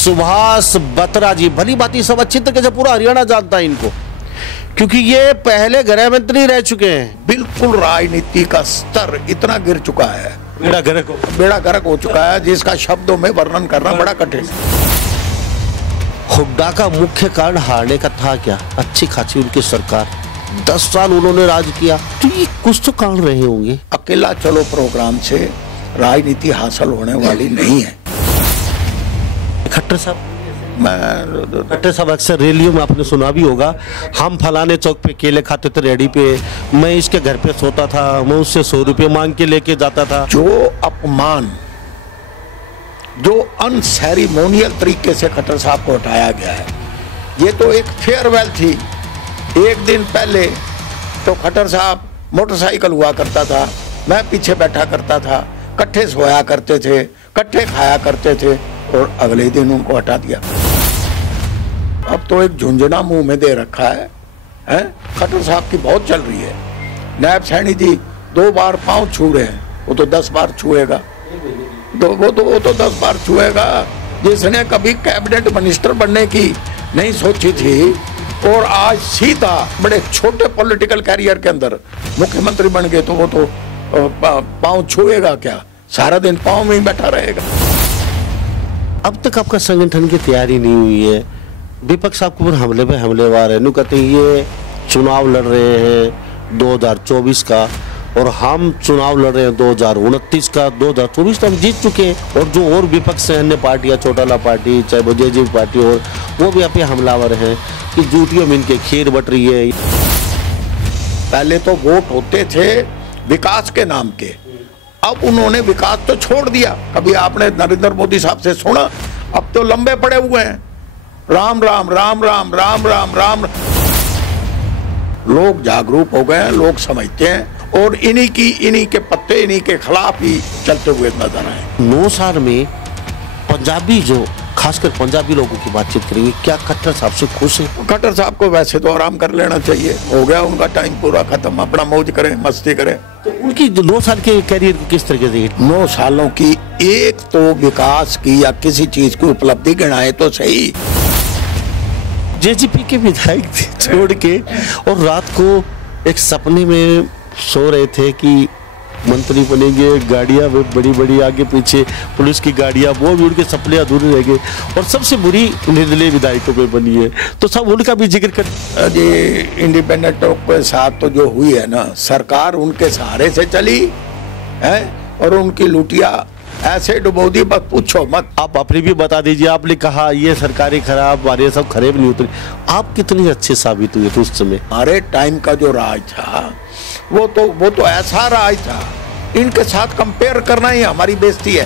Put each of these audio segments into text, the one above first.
सुभाष बत्रा जी, भली बात सब अच्छी तरीके से पूरा हरियाणा जानता है इनको, क्योंकि ये पहले गृह मंत्री रह चुके हैं। बिल्कुल राजनीति का स्तर इतना गिर चुका है, बेड़ा गर्क हो चुका है, जिसका शब्दों में वर्णन करना बड़ा कठिन है। हुड्डा का मुख्य कारण हारने का था क्या? अच्छी खासी उनकी सरकार, 10 साल उन्होंने राज किया, तो ये कुछ तो कारण रहे होंगे। अकेला चलो प्रोग्राम से राजनीति हासिल होने वाली नहीं है। खट्टर साहब अक्सर रैलियों में आपने सुना भी होगा, हम फलाने चौक पे केले खाते थे रेडी पे, मैं इसके घर पे सोता था, मैं उससे 100 रुपये मांग के लेके जाता था। जो अपमान, जो अनसेरिमोनियल तरीके से खट्टर साहब को हटाया गया है, ये तो एक फेयरवेल थी। एक दिन पहले तो खट्टर साहब मोटरसाइकिल हुआ करता था, मैं पीछे बैठा करता था, कट्ठे सोया करते थे, कट्ठे खाया करते थे, और अगले दिन उनको हटा दिया। अब तो एक झुंझुना मुंह में दे रखा है? खट्टर साहब की बहुत चल रही है। नायब सैनी जी 2 बार पांव छू रहे हैं, वो तो 10 बार छुएगा, वो तो 10 बार छुएगा। जिसने कभी कैबिनेट मिनिस्टर बनने की नहीं सोची थी और आज सीधा बड़े छोटे पॉलिटिकल कैरियर के अंदर मुख्यमंत्री बन गए, तो वो तो पांव छुएगा क्या? सारा दिन पांव में ही बैठा रहेगा। अब तक आपका संगठन की तैयारी नहीं हुई है, विपक्ष आपके ऊपर हमले पे हमलेवार है। नु कहते हैं ये चुनाव लड़ रहे हैं 2024 का, और हम चुनाव लड़ रहे हैं 2029 का। 2024 तो हम जीत चुके हैं, और जो और विपक्ष है, अन्य पार्टियां, चौटाला पार्टी, चाहे वो जेजेपी पार्टी, और वो भी आप हमलावर हैं कि जूटियों में इनके खीर बट रही है। पहले तो वोट होते थे विकास के नाम के, अब उन्होंने विकास तो छोड़ दिया। कभी आपने नरेंद्र मोदी साहब से सुना? अब तो लंबे पड़े हुए हैं, राम राम राम राम राम राम राम। लोग जागरूक हो गए हैं, लोग समझते हैं, और इन्हीं के पत्ते इन्हीं के खिलाफ ही चलते हुए नजर आए। 9 साल में पंजाबी, जो खासकर पंजाबी लोगों की बातचीत करेंगे, क्या खट्टर साहब से खुश है? खट्टर साहब को वैसे तो आराम कर लेना चाहिए, हो गया उनका टाइम पूरा खत्म, अपना मौज करें, मस्ती करें। तो उनकी 9 साल के कैरियर को किस तरीके से? 9 सालों की एक तो विकास की या किसी चीज की उपलब्धि गिनाए तो सही। जेजेपी के विधायक छोड़ के, और रात को एक सपने में सो रहे थे कि मंत्री बनेंगे, गाड़ियां बड़ी बड़ी आगे पीछे पुलिस की गाड़ियां, वो भी उनके सपने अधूरे रह गए, और सबसे बुरी निर्दलीय विधायकों पे बनी है, तो सब उनका भी जिक्र कर। जी, इंडिपेंडेंटों के साथ तो जो हुई है ना, सरकार उनके सहारे से चली है, और उनकी लुटिया ऐसे डुबो दी, बस पूछो मत। आप अपनी भी बता दीजिए, आपने कहा ये सरकारी खराब, हमारे सब खराब नहीं उतरी, आप कितनी अच्छे साबित हुए थे उस समय? हमारे टाइम का जो राज था वो तो ऐसा राज था, इनके साथ कंपेयर करना ही हमारी बेइज्जती है।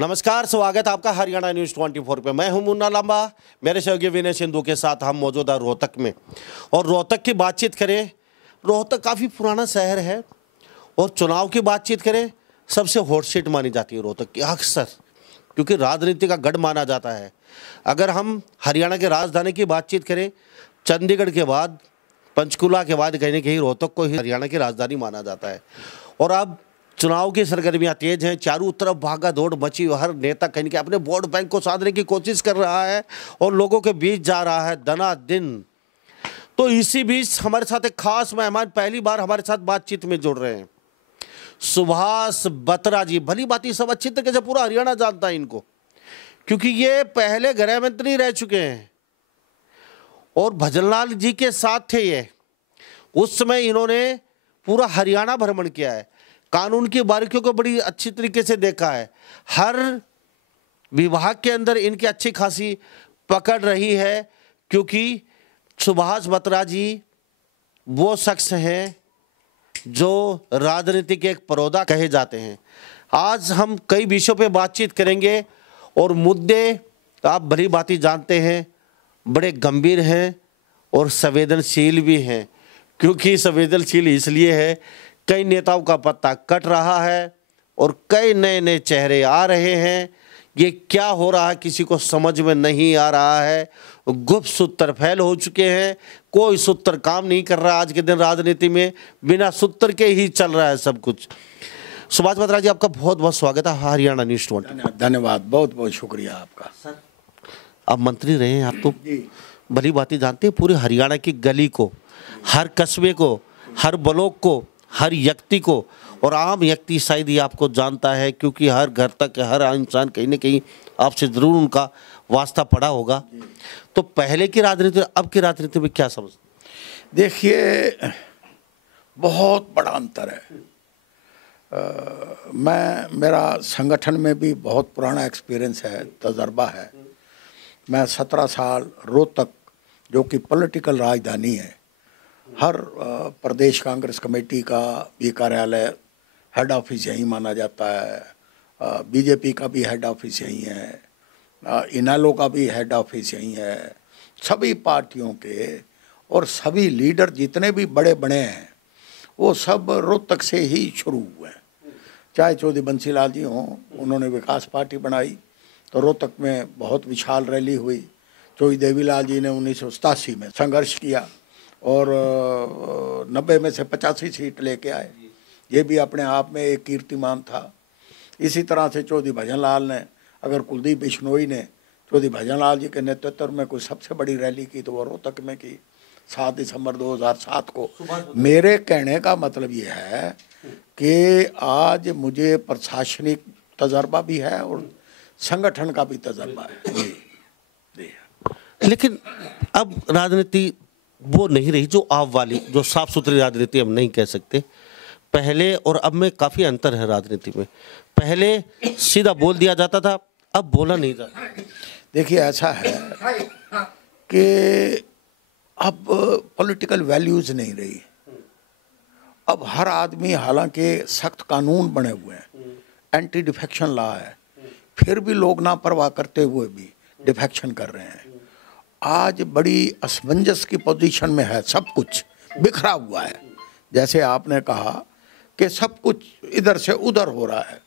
नमस्कार, स्वागत है आपका हरियाणा न्यूज 24 पे। मैं हूं मुन्ना लांबा, मेरे सहयोगी विनय सिंधु के साथ हम मौजूदा रोहतक में, और रोहतक की बातचीत करें, रोहतक काफ़ी पुराना शहर है, और चुनाव की बातचीत करें, सबसे हॉट सीट मानी जाती है रोहतक की अक्सर, क्योंकि राजनीति का गढ़ माना जाता है। अगर हम हरियाणा की राजधानी की बातचीत करें, चंडीगढ़ के बाद, पंचकुला के बाद कहीं न कहीं रोहतक को ही हरियाणा की राजधानी माना जाता है। और अब चुनाव की सरगर्मियां तेज हैं, चारों तरफ भागा दौड़ मची, हर नेता कहीं के अपने वोट बैंक को साधने की कोशिश कर रहा है, और लोगों के बीच जा रहा है दनादन। तो इसी बीच हमारे साथ एक खास मेहमान पहली बार हमारे साथ बातचीत में जुड़ रहे हैं, सुभाष बत्रा जी। भली बात सब अच्छी तरीके से पूरा हरियाणा जानता है इनको, क्योंकि ये पहले गृह मंत्री रह चुके हैं, और भजनलाल जी के साथ थे ये। उस समय इन्होंने पूरा हरियाणा भ्रमण किया है, कानून की बारीकियों को बड़ी अच्छी तरीके से देखा है, हर विभाग के अंदर इनकी अच्छी खासी पकड़ रही है, क्योंकि सुभाष बत्रा जी वो शख्स हैं जो राजनीति के एक परोदा कहे जाते हैं। आज हम कई विषयों पे बातचीत करेंगे, और मुद्दे आप भली बात जानते हैं, बड़े गंभीर हैं और संवेदनशील भी हैं। क्योंकि संवेदनशील इसलिए है, कई नेताओं का पत्ता कट रहा है, और कई नए नए चेहरे आ रहे हैं। ये क्या हो रहा है किसी को समझ में नहीं आ रहा है, गुप्त सूत्र फैल हो चुके हैं, कोई सूत्र काम नहीं कर रहा। आज के दिन राजनीति में बिना सूत्र के ही चल रहा है सब कुछ। सुभाष बत्रा जी, आपका बहुत बहुत स्वागत है हरियाणा न्यूज़ 20। धन्यवाद, बहुत बहुत शुक्रिया आपका। सर, आप मंत्री रहे हैं, आप तो भली बात जानते हैं पूरे हरियाणा की गली को, हर कस्बे को, हर ब्लॉक को, हर व्यक्ति को, और आम व्यक्ति शायद ही आपको जानता है, क्योंकि हर घर तक हर इंसान कहीं ना कहीं आपसे ज़रूर उनका वास्ता पड़ा होगा। तो पहले की राजनीति अब की राजनीति में क्या समझ? देखिए, बहुत बड़ा अंतर है। मेरा संगठन में भी बहुत पुराना एक्सपीरियंस है, तजर्बा है। मैं 17 साल रोहतक, जो कि पॉलिटिकल राजधानी है, हर प्रदेश कांग्रेस कमेटी का ये कार्यालय, हेड ऑफिस यहीं माना जाता है। बीजेपी का भी हेड ऑफिस यहीं है, इनेलो का भी हेड ऑफिस यहीं है। सभी पार्टियों के और सभी लीडर जितने भी बड़े बड़े हैं वो सब रोहतक से ही शुरू हुए हैं। चाहे चौधरी बंसीलाल जी हों, उन्होंने विकास पार्टी बनाई तो रोहतक में बहुत विशाल रैली हुई। चौधरी देवीलाल जी ने 1987 में संघर्ष किया और 90 में से 85 सीट लेके आए। ये भी अपने आप में एक कीर्तिमान था। इसी तरह से चौधरी भजनलाल ने, अगर कुलदीप बिश्नोई ने चौधरी भजनलाल जी के नेतृत्व में कोई सबसे बड़ी रैली की तो वो रोहतक में की 7 दिसंबर 2007 को। मेरे कहने का मतलब ये है कि आज मुझे प्रशासनिक तजर्बा भी है और संगठन का भी तजर्बा है। लेकिन अब राजनीति वो नहीं रही जो आप वाली, जो साफ सुथरी राजनीति हम नहीं कह सकते। पहले और अब में काफ़ी अंतर है राजनीति में। पहले सीधा बोल दिया जाता था, अब बोला नहीं जाता। देखिए, ऐसा है कि अब पॉलिटिकल वैल्यूज़ नहीं रही। अब हर आदमी, हालांकि सख्त कानून बने हुए हैं, एंटी डिफेक्शन लॉ है, फिर भी लोग ना परवाह करते हुए भी डिफेक्शन कर रहे हैं। आज बड़ी असमंजस की पोजीशन में है, सब कुछ बिखरा हुआ है। जैसे आपने कहा कि सब कुछ इधर से उधर हो रहा है,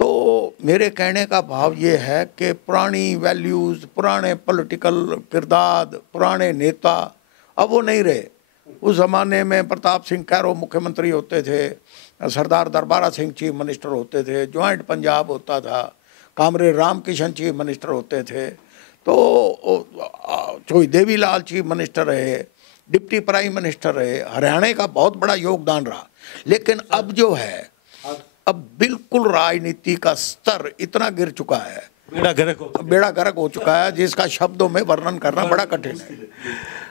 तो मेरे कहने का भाव ये है कि पुरानी वैल्यूज़, पुराने पॉलिटिकल किरदार, पुराने नेता अब वो नहीं रहे। उस ज़माने में प्रताप सिंह कैरो मुख्यमंत्री होते थे, सरदार दरबारा सिंह चीफ मिनिस्टर होते थे, जॉइंट पंजाब होता था, कामरे राम किशन चीफ मिनिस्टर होते थे, तो चौधरी देवीलाल चीफ मिनिस्टर रहे, डिप्टी प्राइम मिनिस्टर रहे। हरियाणा का बहुत बड़ा योगदान रहा। लेकिन अब जो है, अब बिल्कुल राजनीति का स्तर इतना गिर चुका है, बेड़ा गर्क हो चुका है, जिसका शब्दों में वर्णन करना बड़ा कठिन है।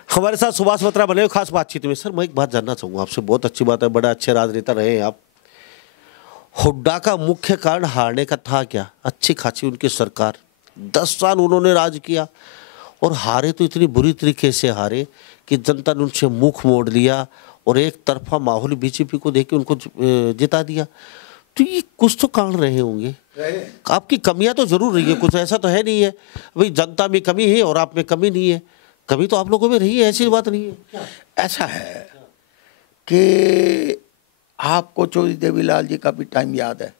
हमारे साथ सुभाष बत्रा बने हुए खास बातचीत में। सर, मैं एक बात जानना चाहूँगा आपसे, बहुत अच्छी बात है, बड़ा अच्छे राजनेता रहे हैं आप। हुड्डा का मुख्य कारण हारने का था क्या? अच्छी खासी उनकी सरकार, 10 साल उन्होंने राज किया और हारे तो इतनी बुरी तरीके से हारे कि जनता ने उनसे मुख मोड़ लिया और एक तरफा माहौल बीजेपी को देके उनको जिता दिया। तो ये कुछ तो कारण रहे होंगे, आपकी कमियां तो जरूर रही है, कुछ ऐसा तो है नहीं है भाई जनता में कमी है और आप में कमी नहीं है, कमी तो आप लोगों में रही है, ऐसी बात नहीं है। ऐसा है कि आपको चौधरी देवीलाल जी का भी टाइम याद है।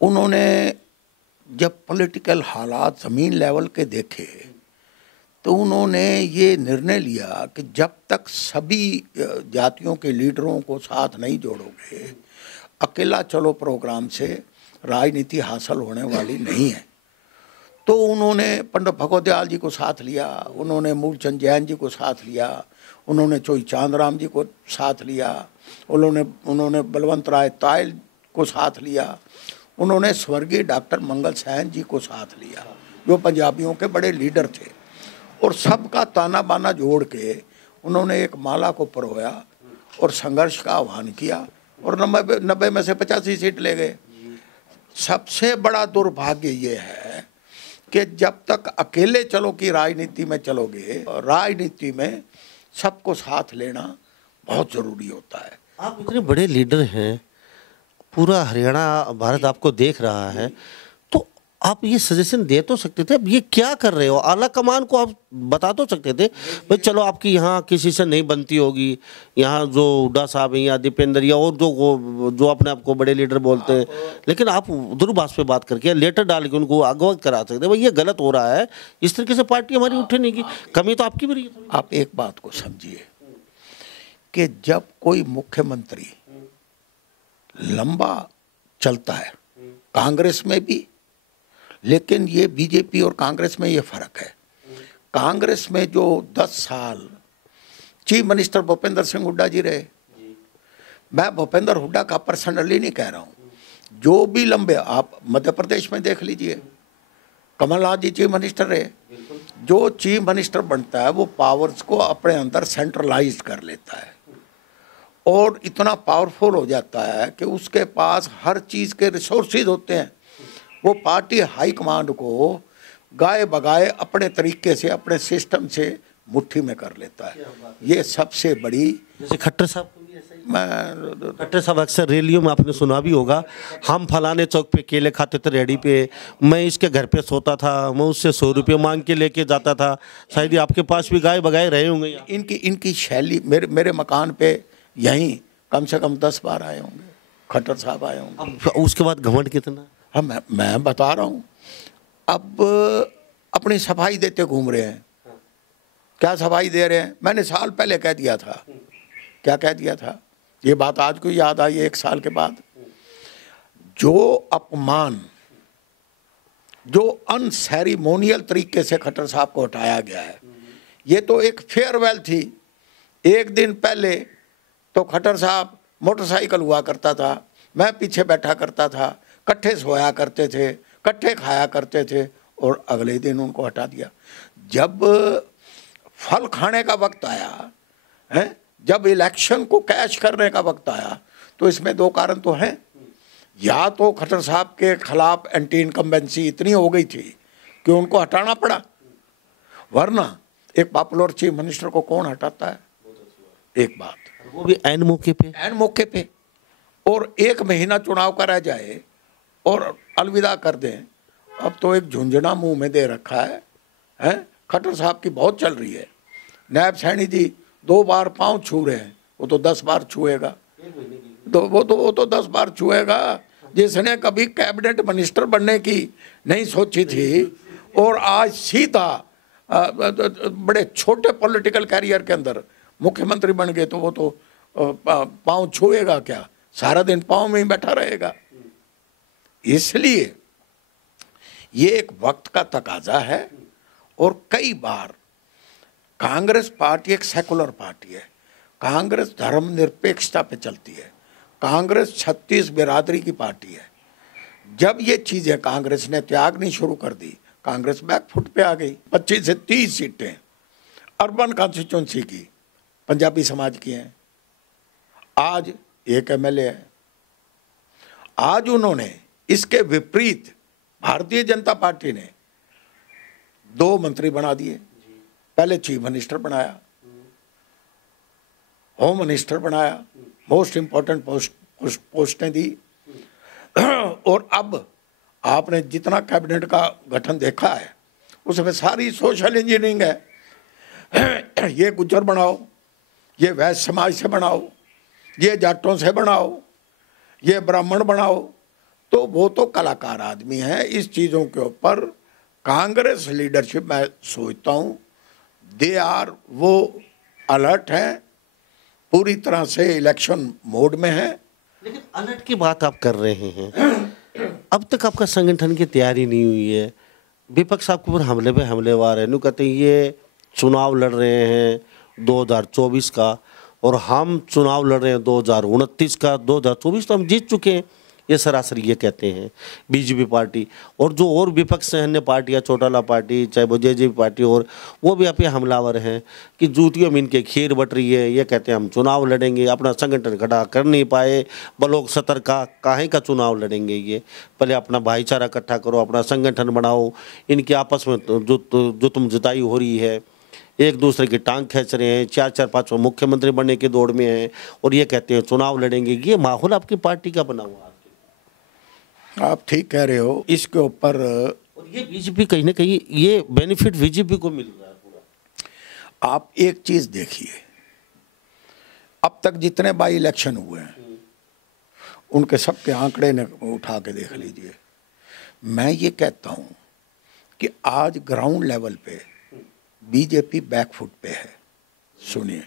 उन्होंने जब पॉलिटिकल हालात ज़मीन लेवल के देखे तो उन्होंने ये निर्णय लिया कि जब तक सभी जातियों के लीडरों को साथ नहीं जोड़ोगे, अकेला चलो प्रोग्राम से राजनीति हासिल होने वाली नहीं है। तो उन्होंने पंडित भगवदयाल जी को साथ लिया, उन्होंने मूलचंद जैन जी को साथ लिया, उन्होंने चौधरी चांदराम जी को साथ लिया, उन्होंने बलवंत राय तायल को साथ लिया, उन्होंने स्वर्गीय डॉक्टर मंगल सैन जी को साथ लिया, जो पंजाबियों के बड़े लीडर थे, और सबका ताना बाना जोड़ के उन्होंने एक माला को परोया और संघर्ष का आह्वान किया और 90 में से 85 सीट ले गए। सबसे बड़ा दुर्भाग्य ये है कि जब तक अकेले चलो की राजनीति में चलोगे, राजनीति में सबको साथ लेना बहुत ज़रूरी होता है। आप इतने बड़े लीडर हैं, पूरा हरियाणा भारत आपको देख रहा है, तो आप ये सजेशन दे तो सकते थे, अब ये क्या कर रहे हो, आला कमान को आप बता तो सकते थे भाई चलो आपकी यहाँ किसी से नहीं बनती होगी, यहाँ जो हुड्डा साहब हैं या दीपेंद्र या और जो अपने आप को बड़े लीडर बोलते हैं, लेकिन आप दूरभाष पे बात करके लेटर डाल के उनको अवगत करा सकते भाई ये गलत हो रहा है, इस तरीके से पार्टी हमारी उठे नहीं की, कमी तो आपकी भी रही है। आप एक बात को समझिए कि जब कोई मुख्यमंत्री लंबा चलता है, कांग्रेस में भी। लेकिन ये बीजेपी और कांग्रेस में ये फर्क है, कांग्रेस में जो 10 साल चीफ मिनिस्टर भूपेंद्र सिंह हुड्डा जी रहे, मैं भूपेंद्र हुड्डा का पर्सनली नहीं कह रहा हूँ, जो भी लंबे, आप मध्य प्रदेश में देख लीजिए, कमलनाथ जी चीफ मिनिस्टर रहे। जो चीफ मिनिस्टर बनता है वो पावर्स को अपने अंदर सेंट्रलाइज कर लेता है और इतना पावरफुल हो जाता है कि उसके पास हर चीज़ के रिसोर्सेज होते हैं। वो पार्टी हाई कमांड को गाए बगाए अपने तरीके से, अपने सिस्टम से मुट्ठी में कर लेता है। ये सबसे बड़ी, जैसे खट्टर साहब खट्टर साहब अक्सर रैलियों में आपने सुना भी होगा, हम फलाने चौक पे केले खाते थे रेडी पे, मैं इसके घर पे सोता था, मैं उससे 100 रुपये मांग के लेके जाता था। शायद ही आपके पास भी गाय बगाए रहे होंगे। इनकी शैली, मेरे मकान पे यहीं कम से कम 10 बार आए होंगे, खट्टर साहब आए होंगे। उसके बाद घमंड कितना? हाँ, मैं बता रहा हूँ, अब अपनी सफाई देते घूम रहे हैं। क्या सफाई दे रहे हैं? मैंने साल पहले कह दिया था। क्या कह दिया था? ये बात आज को याद आई 1 साल के बाद। जो अपमान, जो अनसेरिमोनियल तरीके से खट्टर साहब को हटाया गया है, ये तो एक फेयरवेल थी। एक दिन पहले तो खट्टर साहब मोटरसाइकिल हुआ करता था, मैं पीछे बैठा करता था, इकट्ठे सोया करते थे, इकट्ठे खाया करते थे, और अगले दिन उनको हटा दिया। जब फल खाने का वक्त आया है, जब इलेक्शन को कैश करने का वक्त आया, तो इसमें 2 कारण तो हैं। या तो खट्टर साहब के खिलाफ एंटी इनकम्बेंसी इतनी हो गई थी कि उनको हटाना पड़ा, वरना एक पॉपुलर चीफ मिनिस्टर को कौन हटाता है? एक बात, वो भी ऐन मौके पे, और 1 महीना चुनाव का रह जाए और अलविदा कर दें। अब तो एक झुंझुना मुंह में दे रखा है? खट्टर साहब की बहुत चल रही है। नायब सैनी जी 2 बार पांव छू रहे हैं, वो तो 10 बार छुएगा, तो वो तो 10 बार छुएगा। जिसने कभी कैबिनेट मिनिस्टर बनने की नहीं सोची थी और आज सीधा बड़े छोटे पॉलिटिकल कैरियर के अंदर मुख्यमंत्री बन गए, तो वो तो पांव छुएगा क्या? सारा दिन पांव में ही बैठा रहेगा। इसलिए ये एक वक्त का तकाजा है। और कई बार कांग्रेस पार्टी एक सेकुलर पार्टी है, कांग्रेस धर्मनिरपेक्षता पे चलती है, कांग्रेस 36 बिरादरी की पार्टी है। जब ये चीज़ें कांग्रेस ने त्यागनी शुरू कर दी, कांग्रेस बैकफुट पे आ गई। 25 से 30 सीटें अर्बन कॉन्स्टिट्यूंसी की पंजाबी समाज की हैं। आज 1 MLA है। आज उन्होंने इसके विपरीत भारतीय जनता पार्टी ने 2 मंत्री बना दिए। पहले चीफ मिनिस्टर बनाया, होम मिनिस्टर बनाया, मोस्ट इंपॉर्टेंट पोस्टें दी। और अब आपने जितना कैबिनेट का गठन देखा है, उसमें सारी सोशल इंजीनियरिंग है। ये गुज्जर बनाओ, ये वैश्य समाज से बनाओ, ये जाटों से बनाओ, ये ब्राह्मण बनाओ। तो वो तो कलाकार आदमी है। इस चीज़ों के ऊपर कांग्रेस लीडरशिप, मैं सोचता हूँ वो अलर्ट है, पूरी तरह से इलेक्शन मोड में है। लेकिन अलर्ट की बात आप कर रहे हैं, अब तक आपका संगठन की तैयारी नहीं हुई है। विपक्ष आपके ऊपर हमले पे हमलेवार है, नु कहते हैं ये चुनाव लड़ रहे हैं 2024 का, और हम चुनाव लड़ रहे हैं 2029 का। 2024 तो हम जीत चुके हैं, ये सरासर ये कहते हैं बीजेपी पार्टी। और जो और विपक्ष से अन्य पार्टियाँ, चौटाला पार्टी, चाहे वो जेजेपी पार्टी, और वो भी आप ये हमलावर हैं कि जूतियों में इनके खीर बट रही है। ये कहते हैं हम चुनाव लड़ेंगे, अपना संगठन खड़ा कर नहीं पाए, बलोक सतर का काहे का चुनाव लड़ेंगे। ये पहले अपना भाईचारा इकट्ठा करो, अपना संगठन बनाओ। इनकी आपस में जो तुम जुताई हो रही है, एक दूसरे की टांग खींच रहे हैं, 4-4, 5 मुख्यमंत्री बनने की दौड़ में हैं, और ये कहते हैं चुनाव लड़ेंगे। ये माहौल आपकी पार्टी का बना हुआ है। आप ठीक कह रहे हो। इसके ऊपर, और ये बीजेपी कहीं ना कहीं ये बेनिफिट बीजेपी को मिल रहा है पूरा। आप एक चीज देखिए, अब तक जितने बाई इलेक्शन हुए हैं उनके सबके आंकड़े ने उठा के देख लीजिए। मैं ये कहता हूं कि आज ग्राउंड लेवल पे बीजेपी बैकफुट पे है। सुनिए,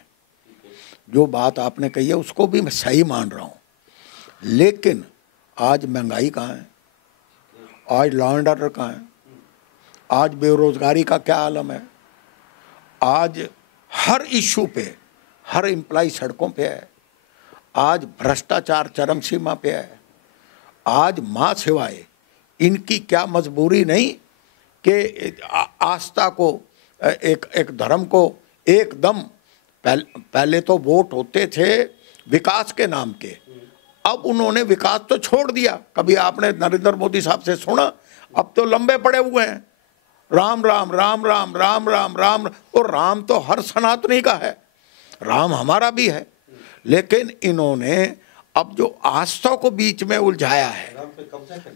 जो बात आपने कही है उसको भी मैं सही मान रहा हूं। लेकिन आज महंगाई कहाँ है, आज लॉ एंड ऑर्डर कहाँ है, आज बेरोजगारी का क्या आलम है, आज हर इशू पे हर एम्प्लॉय सड़कों पे है, आज भ्रष्टाचार चरम सीमा पे है, आज माँ सेवाएं इनकी क्या मजबूरी नहीं कि आस्था को एक धर्म को एकदम पहले तो वोट होते थे विकास के नाम के, अब उन्होंने विकास तो छोड़ दिया। कभी आपने नरेंद्र मोदी साहब से सुना? अब तो लंबे पड़े हुए हैं, राम राम राम राम राम राम राम, और राम तो हर सनातनी का है, राम हमारा भी है, लेकिन इन्होंने अब जो आस्था को बीच में उलझाया है,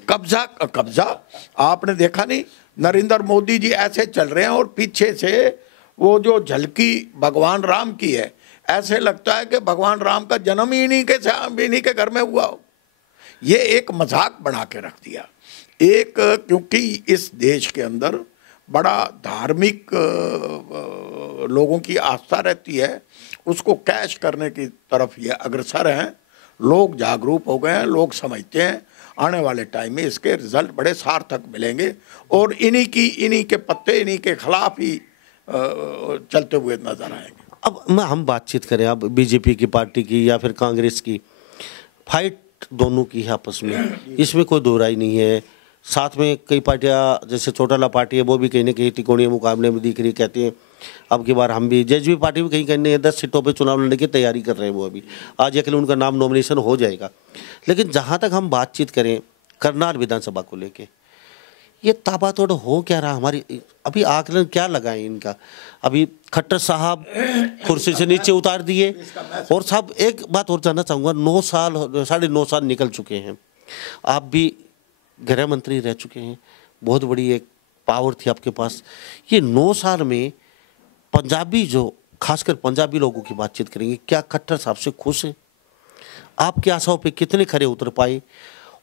कब्जा कब्जा आपने देखा नहीं, नरेंद्र मोदी जी ऐसे चल रहे हैं और पीछे से वो जो झलकी भगवान राम की है, ऐसे लगता है कि भगवान राम का जन्म ही इन्हीं के घर में हुआ हो। ये एक मजाक बना के रख दिया एक, क्योंकि इस देश के अंदर बड़ा धार्मिक लोगों की आस्था रहती है, उसको कैश करने की तरफ ये अग्रसर हैं। लोग जागरूक हो गए हैं, लोग समझते हैं आने वाले टाइम में इसके रिजल्ट बड़े सार्थक मिलेंगे और इन्हीं के पत्ते इन्हीं के खिलाफ ही चलते हुए नजर आएंगे। अब हम बातचीत करें अब बीजेपी की पार्टी की या फिर कांग्रेस की, फाइट दोनों की है आपस में, इसमें कोई दो राय नहीं है। साथ में कई पार्टियां जैसे चौटाला पार्टी है वो भी कहीं ना कहीं त्रिकोणीय मुकाबले में दिख रही, कहती हैं अब की बार हम भी, जेजेपी पार्टी भी कहीं कहीं 10 सीटों पे चुनाव लड़ने की तैयारी कर रहे हैं वो अभी, आज अकेले उनका नाम नॉमिनेशन हो जाएगा। लेकिन जहाँ तक हम बातचीत करें करनाल विधानसभा को लेके, ये ताबड़तोड़ हो क्या रहा हमारी, अभी आकलन क्या लगाएं इनका? अभी खट्टर साहब कुर्सी से नीचे उतार दिए, और साहब एक बात और जानना चाहूँगा, 9 साल 9.5 साल निकल चुके हैं, आप भी गृह मंत्री रह चुके हैं, बहुत बड़ी एक पावर थी आपके पास, ये 9 साल में पंजाबी जो खासकर पंजाबी लोगों की बातचीत करेंगे, क्या खट्टर साहब से खुश हैं? आपकी आशाओं पे कितने खरे उतर पाए?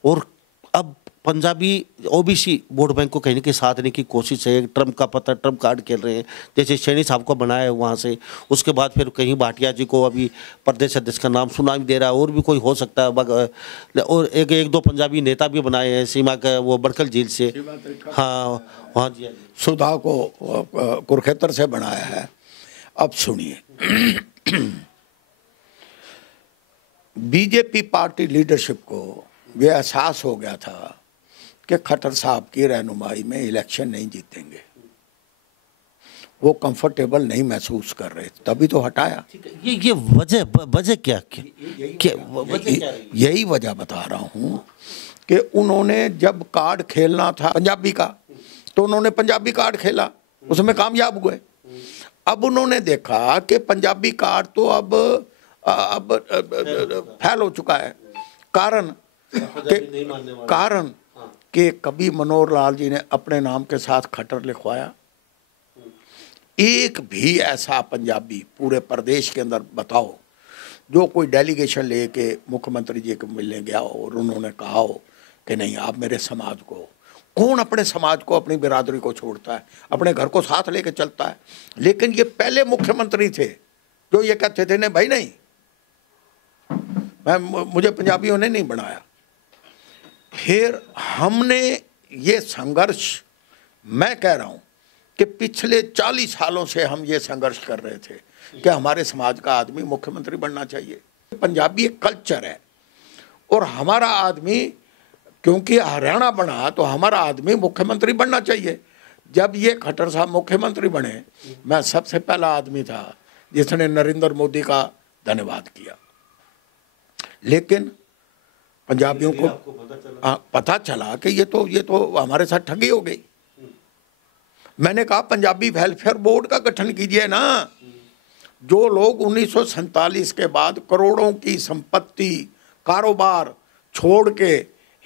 और अब पंजाबी ओबीसी वोट बैंक को कहीं के साथ देने की कोशिश है, ट्रम्प का पता, ट्रम्प कार्ड खेल रहे हैं, जैसे सैनी साहब को बनाया है वहाँ से, उसके बाद फिर कहीं भाटिया जी को अभी प्रदेश अध्यक्ष का नाम सुना भी दे रहा है, और भी कोई हो सकता है, और एक दो पंजाबी नेता भी बनाए हैं सीमा का वो बड़कल झील से, हाँ हाँ जी, सुधा को कुरुक्षेत्र से बनाया है। अब सुनिए, बीजेपी पार्टी लीडरशिप को ये एहसास हो गया था कि खट्टर साहब की रहनुमाई में इलेक्शन नहीं जीतेंगे, वो कंफर्टेबल नहीं महसूस कर रहे, तभी तो हटाया। ये वजह क्या यही वजह बता रहा हूँ कि उन्होंने जब कार्ड खेलना था पंजाबी का, तो उन्होंने पंजाबी कार्ड खेला, उसमें कामयाब हुए। अब उन्होंने देखा कि पंजाबी कार्ड तो अब फैल हो चुका है, कारण कि कभी मनोहर लाल जी ने अपने नाम के साथ खट्टर लिखवाया? एक भी ऐसा पंजाबी पूरे प्रदेश के अंदर बताओ जो कोई डेलीगेशन लेके मुख्यमंत्री जी को मिलने गया हो और उन्होंने कहा हो कि नहीं आप मेरे समाज को, कौन अपने समाज को अपनी बिरादरी को छोड़ता है, अपने घर को साथ लेके चलता है? लेकिन ये पहले मुख्यमंत्री थे जो ये कहते थे नहीं भाई नहीं, मुझे पंजाबियों ने नहीं बनाया। फिर हमने ये संघर्ष, मैं कह रहा हूँ कि पिछले 40 सालों से हम ये संघर्ष कर रहे थे कि हमारे समाज का आदमी मुख्यमंत्री बनना चाहिए। पंजाबी एक कल्चर है, और हमारा आदमी क्योंकि हरियाणा बना तो हमारा आदमी मुख्यमंत्री बनना चाहिए। जब ये खट्टर साहब मुख्यमंत्री बने, मैं सबसे पहला आदमी था जिसने नरेंद्र मोदी का धन्यवाद किया। लेकिन पंजाबियों को पता चला कि ये तो हमारे साथ ठगी हो गई। मैंने कहा पंजाबी वेलफेयर बोर्ड का गठन कीजिए ना। जो लोग 1947 के बाद करोड़ों की संपत्ति कारोबार छोड़ के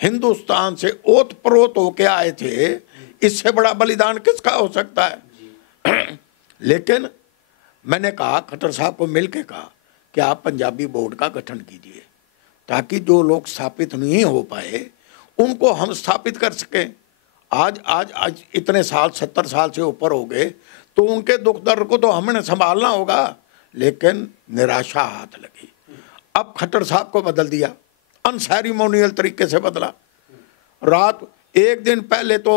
हिंदुस्तान से ओत प्रोत होके आए थे, इससे बड़ा बलिदान किसका हो सकता है? लेकिन मैंने कहा, खट्टर साहब को मिलके कहा कि आप पंजाबी बोर्ड का गठन कीजिए ताकि जो लोग स्थापित नहीं हो पाए उनको हम स्थापित कर सकें। आज इतने साल 70 साल से ऊपर हो गए तो उनके दुख दर्द को तो हमने संभालना होगा, लेकिन निराशा हाथ लगी। अब खट्टर साहब को बदल दिया, अनसेरिमोनियल तरीके से बदला। रात एक दिन पहले तो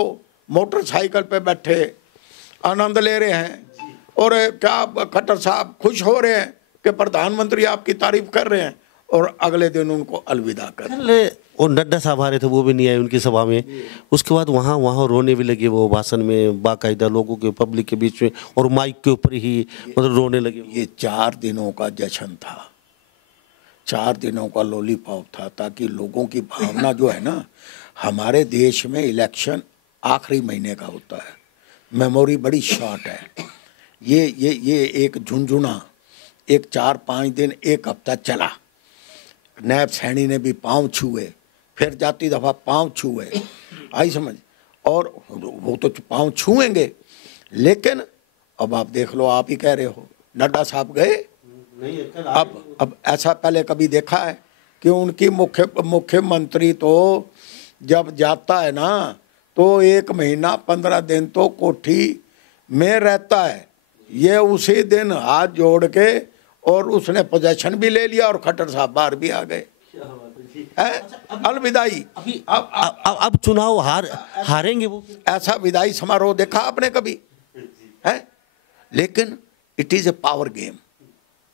मोटरसाइकिल पे बैठे आनंद ले रहे हैं और क्या खट्टर साहब खुश हो रहे हैं कि प्रधानमंत्री आपकी तारीफ कर रहे हैं, और अगले दिन उनको अलविदा कर। और नड्डा साहब आ रहे थे, वो भी नहीं आए उनकी सभा में। उसके बाद वहाँ रोने भी लगे वो भाषण में, बाकायदा लोगों के पब्लिक के बीच में, और माइक के ऊपर ही मतलब रोने लगे। ये 4 दिनों का जश्न था, 4 दिनों का लॉलीपॉप था, ताकि लोगों की भावना जो है ना, हमारे देश में इलेक्शन आखिरी महीने का होता है, मेमोरी बड़ी शॉर्ट है। ये एक झुंझुना एक 4-5 दिन, एक हफ्ता चला। नैब सैनी ने भी पाँव छुए, फिर जाती दफ़ा पाँव छुए, आई समझ। और वो तो पाँव छुएंगे, लेकिन अब आप देख लो, आप ही कह रहे हो नड्डा साहब गए नहीं। अब ऐसा पहले कभी देखा है कि उनकी मुख्यमंत्री तो जब जाता है ना, तो 1 महीना 15 दिन तो कोठी में रहता है। ये उसी दिन हाथ जोड़ के, और उसने पोजेशन भी ले लिया, और खट्टर साहब बाहर भी आ गए। अलविदाई। अब चुनाव हारेंगे वो। ऐसा विदाई समारोह देखा आपने कभी है? लेकिन it is a power game.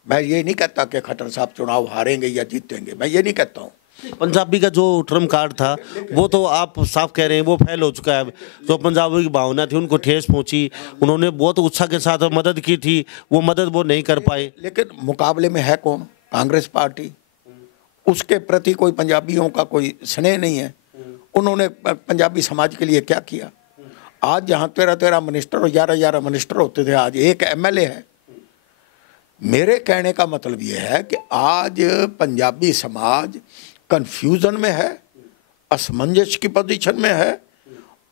मैं ये नहीं कहता कि खट्टर साहब चुनाव हारेंगे या जीतेंगे, मैं ये नहीं कहता हूँ। पंजाबी का जो ट्रम्प कार्ड था वो तो आप साफ कह रहे हैं वो फेल हो चुका है। जो पंजाबी की भावना थी उनको ठेस पहुंची, उन्होंने बहुत उत्साह के साथ मदद की थी, वो मदद वो नहीं कर पाए। लेकिन मुकाबले में है कौन? कांग्रेस पार्टी। उसके प्रति कोई पंजाबियों का कोई स्नेह नहीं है। उन्होंने पंजाबी समाज के लिए क्या किया? आज जहाँ 13 मिनिस्टर और 11 मिनिस्टर होते थे, आज एक MLA है। मेरे कहने का मतलब ये है कि आज पंजाबी समाज कंफ्यूजन में है, असमंजस की पोजीशन में है,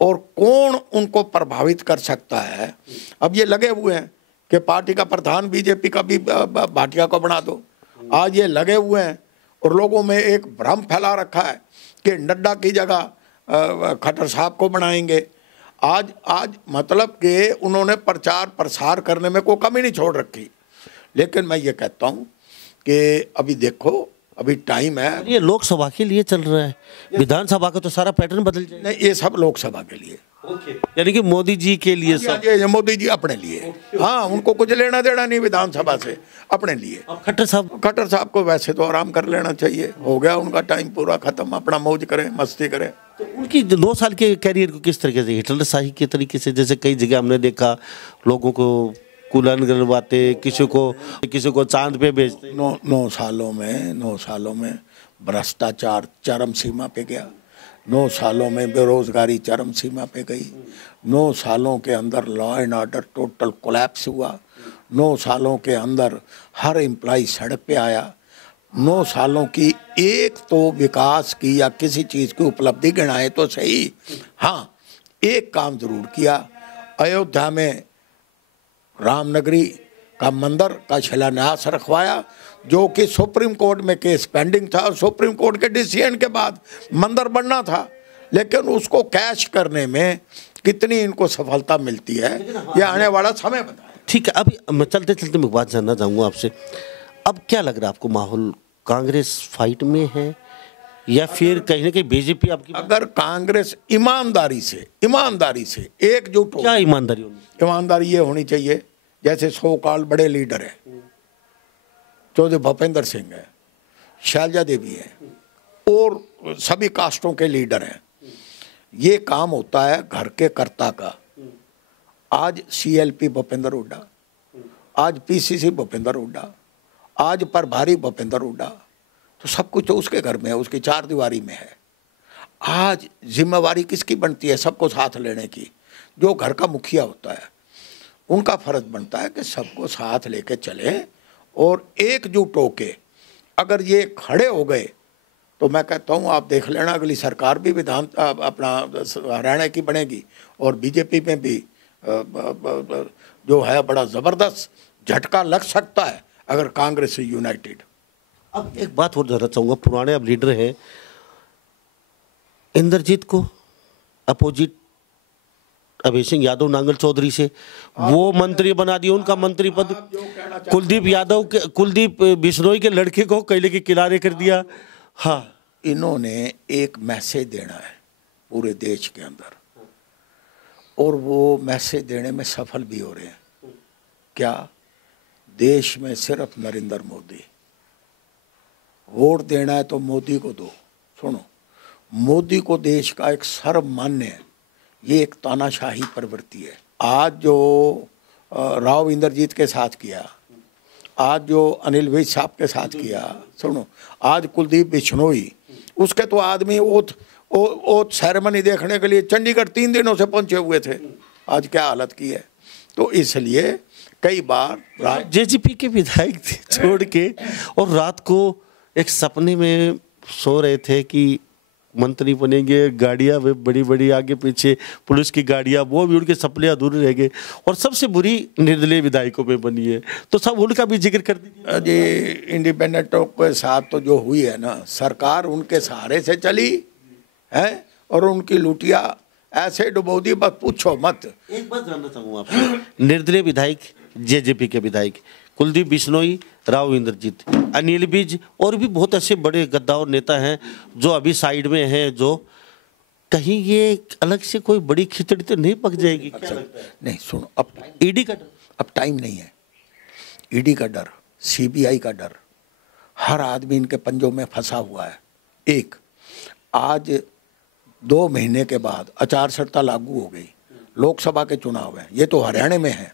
और कौन उनको प्रभावित कर सकता है। अब ये लगे हुए हैं कि पार्टी का प्रधान बीजेपी का भी भाटिया को बना दो। आज ये लगे हुए हैं और लोगों में एक भ्रम फैला रखा है कि नड्डा की जगह खट्टर साहब को बनाएंगे। आज मतलब कि उन्होंने प्रचार प्रसार करने में कोई कमी नहीं छोड़ रखी। लेकिन मैं ये कहता हूँ कि अभी देखो, अभी टाइम है। ये लोकसभा के लिए चल रहा है, विधानसभा का तो सारा पैटर्न बदल जाए। नहीं, ये सब लोकसभा के लिए। यानी कि मोदी जी के लिए सब। ये मोदी जी अपने लिए। हाँ, उनको कुछ लेना देना नहीं विधानसभा से, अपने लिए। खट्टर साहब को वैसे तो आराम कर लेना चाहिए, हो गया उनका टाइम पूरा खत्म, अपना मौज करें, मस्ती करें। तो उनकी 2 साल के कैरियर को किस तरीके से, हिटलर शाही के तरीके से, जैसे कई जगह हमने देखा लोगों को कुलन गलवाते, किसी को चांद पे भेजते। 9 सालों में भ्रष्टाचार चरम सीमा पे गया। 9 सालों में बेरोजगारी चरम सीमा पे गई। 9 सालों के अंदर law and order total collapse हुआ। 9 सालों के अंदर हर एम्प्लॉय सड़क पे आया। 9 सालों की एक तो विकास की या किसी चीज़ की उपलब्धि गिनाए तो सही। हाँ, एक काम जरूर किया, अयोध्या में रामनगरी का मंदिर का शिलान्यास रखवाया, जो कि सुप्रीम कोर्ट में केस पेंडिंग था और सुप्रीम कोर्ट के डिसीजन के बाद मंदिर बनना था। लेकिन उसको कैश करने में कितनी इनको सफलता मिलती है, ये आने वाला समय बताए। ठीक है, अभी मैं चलते चलते मैं बात जानना चाहूँगा आपसे, अब क्या लग रहा है आपको, माहौल कांग्रेस फाइट में है या फिर कहीं ना कहीं बीजेपी आपकी? अगर कांग्रेस ईमानदारी से एकजुट हो। क्या ईमानदारी होनी? ईमानदारी ये होनी चाहिए, जैसे 100 काल बड़े लीडर है, चौधरी भूपेंद्र सिंह है, शैलजा देवी है, और सभी कास्टों के लीडर हैं। ये काम होता है घर के कर्ता का। आज CLP भूपेंद्र हुड्डा, आज PCC भूपेंद्र हुड्डा, आज प्रभारी भूपेंद्र हुड्डा, तो सब कुछ तो उसके घर में है, उसकी 4 दीवारी में है। आज जिम्मेवारी किसकी बनती है? सबको साथ लेने की। जो घर का मुखिया होता है उनका फर्ज बनता है कि सबको साथ लेके चलें और एकजुट होके अगर ये खड़े हो गए तो मैं कहता हूँ आप देख लेना, अगली सरकार भी अपना हरियाणा की बनेगी और बीजेपी में भी जो है बड़ा ज़बरदस्त झटका लग सकता है अगर कांग्रेस से यूनाइटेड। अब एक बात और जानना चाहूँगा, पुराने अब लीडर हैं, इंद्रजीत को अपोजिट अभय सिंह यादव नांगल चौधरी से वो मंत्री बना दिया, उनका मंत्री पद कुलदीप बिश्नोई के लड़के को कैले के किनारे कर दिया। हाँ, इन्होंने एक मैसेज देना है पूरे देश के अंदर, और वो मैसेज देने में सफल भी हो रहे हैं। क्या? देश में सिर्फ नरेंद्र मोदी। वोट देना है तो मोदी को दो। सुनो, मोदी को देश का एक सर्वमान्य है, ये एक तानाशाही प्रवृत्ति है। आज जो राव इंद्रजीत के साथ किया, आज जो अनिल विज साहब के साथ किया, सुनो, आज कुलदीप बिश्नोई, उसके तो आदमी ओथ सेरेमनी देखने के लिए चंडीगढ़ 3 दिनों से पहुंचे हुए थे। आज क्या हालत की है। तो इसलिए कई बार जेजेपी के विधायक छोड़ के और रात को एक सपने में सो रहे थे कि मंत्री बनेंगे, गाड़ियां बड़ी बड़ी आगे पीछे पुलिस की गाड़ियां, वो भी उनके सपने अधूरे रह गए। और सबसे बुरी निर्दलीय विधायकों में बनी है, तो सब उनका भी जिक्र कर दीजिए। जी, इंडिपेंडेंटों के साथ तो जो हुई है ना, सरकार उनके सहारे से चली है और उनकी लुटिया ऐसे डुबो दी, बस पूछो मत। एक बात जानना चाहूँगा आपसे, निर्दलीय विधायक, जेजेपी के विधायक कुलदीप बिश्नोई, राव इंद्रजीत, अनिल विज और भी बहुत ऐसे बड़े गद्दार नेता हैं जो अभी साइड में हैं, जो कहीं ये अलग से कोई बड़ी खिचड़ी तो नहीं पक जाएगी? क्या लगता है? नहीं, सुनो, अब ईडी का अब टाइम नहीं है। ईडी का डर, सीबीआई का डर, हर आदमी इनके पंजों में फंसा हुआ है। एक, आज 2 महीने के बाद आचार संहिता लागू हो गई, लोकसभा के चुनाव हैं, ये तो हरियाणा में है,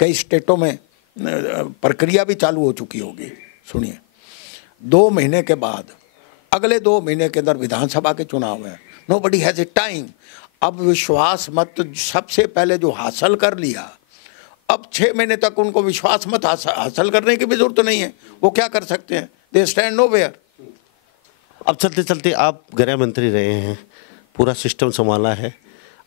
कई स्टेटों में प्रक्रिया भी चालू हो चुकी होगी। सुनिए, 2 महीने के बाद अगले 2 महीने के अंदर विधानसभा के चुनाव हैं। Nobody has a time. अब विश्वास मत सबसे पहले जो हासिल कर लिया, अब 6 महीने तक उनको विश्वास मत हासिल करने की भी जरूरत नहीं है। वो क्या कर सकते हैं? They stand nowhere. अब चलते चलते आप गृह मंत्री रहे हैं, पूरा सिस्टम संभाला है,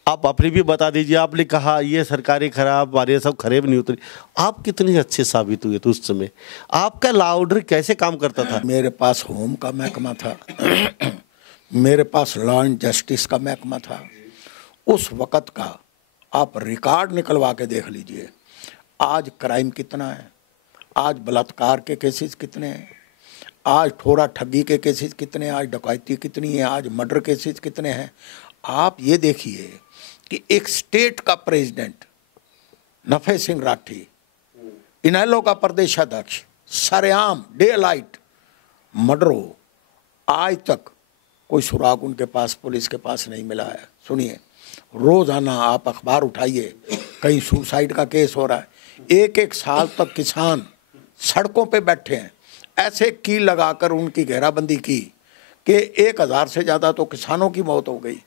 आप अपनी भी बता दीजिए। आपने कहा ये सरकारें खराब, हमारे सब खरे भी नहीं उतरी, आप कितने अच्छे साबित हुए थे उस समय? आपका लॉ ऑर्डर कैसे काम करता था? मेरे पास होम का महकमा था, मेरे पास लॉ एंड जस्टिस का महकमा था। उस वक़्त का आप रिकॉर्ड निकलवा के देख लीजिए। आज क्राइम कितना है, आज बलात्कार के केसेस कितने हैं, आज ठोरा ठगी के केसेस कितने हैं, आज डकैती कितनी है, आज मर्डर केसेस कितने हैं। आप ये देखिए कि एक स्टेट का प्रेसिडेंट नफे सिंह राठी, इनेलो का प्रदेशाध्यक्ष, सरेआम डे लाइट मर्डर हो, आज तक कोई सुराग उनके पास, पुलिस के पास नहीं मिला है। सुनिए, रोजाना आप अखबार उठाइए, कहीं सुसाइड का केस हो रहा है। 1-1 साल तक किसान सड़कों पे बैठे हैं। ऐसे कील लगाकर उनकी घेराबंदी की कि 1000 से ज़्यादा तो किसानों की मौत हो गई।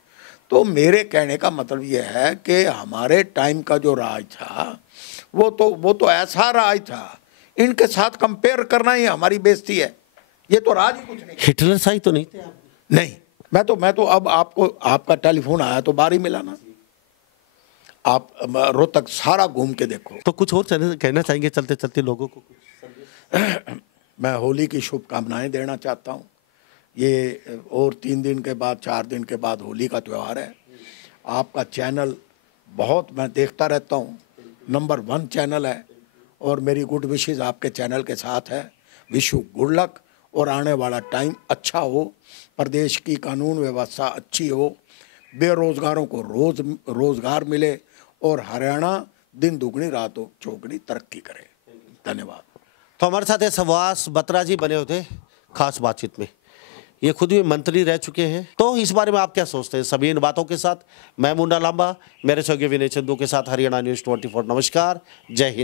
तो मेरे कहने का मतलब ये है कि हमारे टाइम का जो राज था वो तो ऐसा राज था, इनके साथ कंपेयर करना ही हमारी बेइज्जती है। ये तो राज ही कुछ नहीं। हिटलर शाही तो नहीं थे आप? नहीं, मैं तो अब आपको, आपका टेलीफोन आया तो बारी मिला ना, आप रोहतक सारा घूम के देखो। तो कुछ और कहना चाहेंगे चलते चलते लोगों को? मैं होली की शुभकामनाएं देना चाहता हूँ। ये और 3 दिन के बाद, 4 दिन के बाद होली का त्यौहार है। आपका चैनल बहुत मैं देखता रहता हूँ, नंबर 1 चैनल है और मेरी गुड विशेस आपके चैनल के साथ है। विश यू गुड लक और आने वाला टाइम अच्छा हो, प्रदेश की कानून व्यवस्था अच्छी हो, बेरोजगारों को रोजगार मिले और हरियाणा दिन दुगनी रात चौगनी तरक्की करे। धन्यवाद। तो हमारे साथ सवास बत्रा जी बने होते खास बातचीत में, ये खुद भी मंत्री रह चुके हैं। तो इस बारे में आप क्या सोचते हैं? सभी इन बातों के साथ मैं मुन्ना लांबा, मेरे सहयोगी विनय चंदू के साथ हरियाणा न्यूज़ 24। नमस्कार, जय हिंद।